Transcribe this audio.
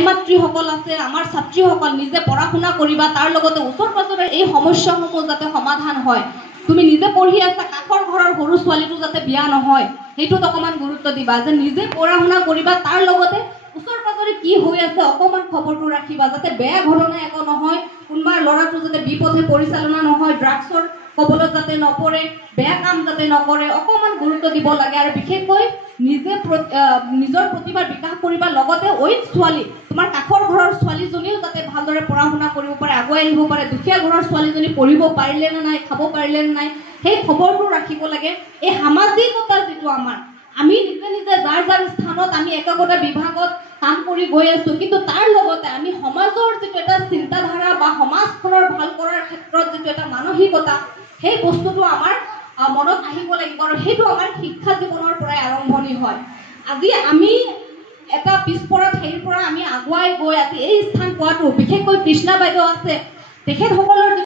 মাই মাতৃসকল আছে, আমাৰ ছাত্ৰীসকল নিজে পঢ়া শুনা কৰিবা, তাৰ লগতে ওচৰ পাজৰে এই সমস্যাসমূহ যাতে সমাধান হয়। তুমি নিজে পঢ়ি আছা, কাষৰ ঘৰৰ সৰু ছোৱালীটো যাতে বিয়া নহয়, সেইটোত অকণমান গুৰুত্ব দিবা। যে নিজে পঢ়া শুনা কৰিবা, তাৰ লগতে ওচৰ পাজৰে কি হৈ আছে অকণমান খবৰটো ৰাখিবা, যাতে বেয়া ঘটনা একো নহয়, কোনোবা ল'ৰাটো যাতে বিপথে পৰিচালনা নহয়, ড্ৰাগছৰ কবলত যাতে নপৰে, বেয়া কাম যাতে নকৰে, অকণমান গুৰুত্ব দিব লাগে। আৰু বিশেষকৈ নিজে নিজৰ প্ৰতিভাৰ বিকাশ কৰিবা, লগতে অইন ছোৱালী, তোমাৰ কাষৰ ঘৰৰ ছোৱালীজনীও যাতে ভালদৰে পঢ়া শুনা কৰিব পাৰে, আগুৱাই আহিব পাৰে। দুখীয়া ঘৰৰ ছোৱালীজনী পঢ়িব পাৰিলে নে নাই, খাব পাৰিলে নে নাই, সেই খবৰটো ৰাখিব লাগে। এই সামাজিকতা যিটো আমাৰ, আমি নিজে নিজে যাৰ যাৰ স্থানত আমি একোটা বিভাগত কাম কৰি গৈ আছো, কিন্তু তাৰ লগতে আমি সমাজৰ যিটো এটা চিন্তাধাৰা বা সমাজখনৰ ভাল কৰাৰ ক্ষেত্ৰত যিটো এটা মানসিকতা, সেই বস্তুটো আমাৰ মনত আহিব লাগিব। আৰু সেইটো আমাৰ শিক্ষা জীৱনৰ পৰাই আৰম্ভণি হয়। আজি আমি এটা পিছপৰা ঠাইৰ পৰা আমি আগুৱাই গৈ আজি এই স্থান পোৱাটো, বিশেষকৈ কৃষ্ণা বাইদেউ আছে, তেখেতসকলৰ